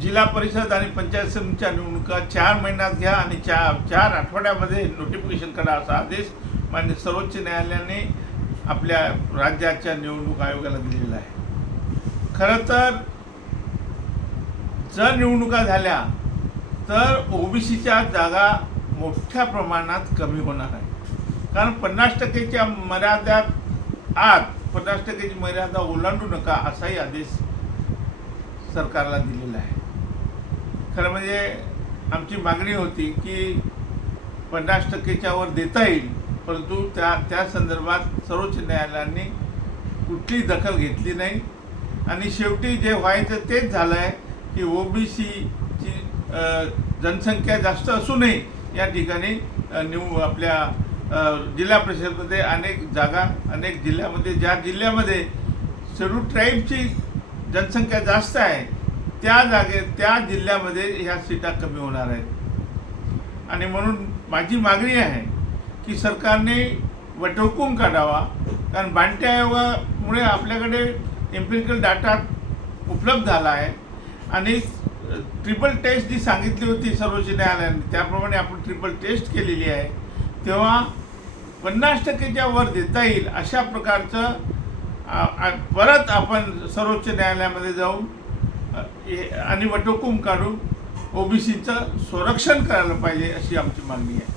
जिल्हा परिषद आणि पंचायत समितीच्या निवडणुका 4 महिन्यात घ्या आणि 4 आठवड्यामध्ये नोटिफिकेशन करा असा आदेश माननीय सर्वोच्च न्यायालयाने आपल्या राज्याच्या निवडणूक आयोगाला दिलेला आहे. खरं तर जर निवडणुका झाल्या तर ओबीसीच्या जागा मोठ्या प्रमाणात कमी होणार आहे. कारण 50%च्या मर्यादेत आत 50%ची मर्यादा ओलांडू नका असाही आदेश सरकारला दिलेला आहे. खरं म्हणजे आमची मागणी होती की 50%च्या वर देता येईल, परंतु त्या संदर्भात सर्वोच्च न्यायालयाने कुठली दखल घेतली नाही आणि शेवटी जे व्हायचं तेच झालं आहे की ओबीसीची जनसंख्या जास्त असूनही या ठिकाणी आपल्या जिल्हा परिषदेमध्ये अनेक जागा अनेक जिल्ह्यामध्ये, ज्या जिल्ह्यामध्ये शेड्यूल ट्राईबची जनसंख्या जास्त आहे त्या जिल्ह्यामध्ये ह्या सीटा कमी होणार आहेत. आणि म्हणून माझी मागणी आहे की सरकारने वटहुकूम काढावा. कारण बांटे आयोगामुळे आपल्याकडे एम्पिरिकल डाटा उपलब्ध झाला आहे आणि ट्रिपल टेस्ट जी सांगितली होती सर्वोच्च न्यायालयाने त्याप्रमाणे आपण ट्रिपल टेस्ट केलेली आहे. तेव्हा 50%च्या वर देता येईल अशा प्रकारचं परत आपण सर्वोच्च न्यायालयामध्ये जाऊन आणि वटहुकूम काढून ओबीसीचं संरक्षण करायला पाहिजे अशी आमची मागणी आहे.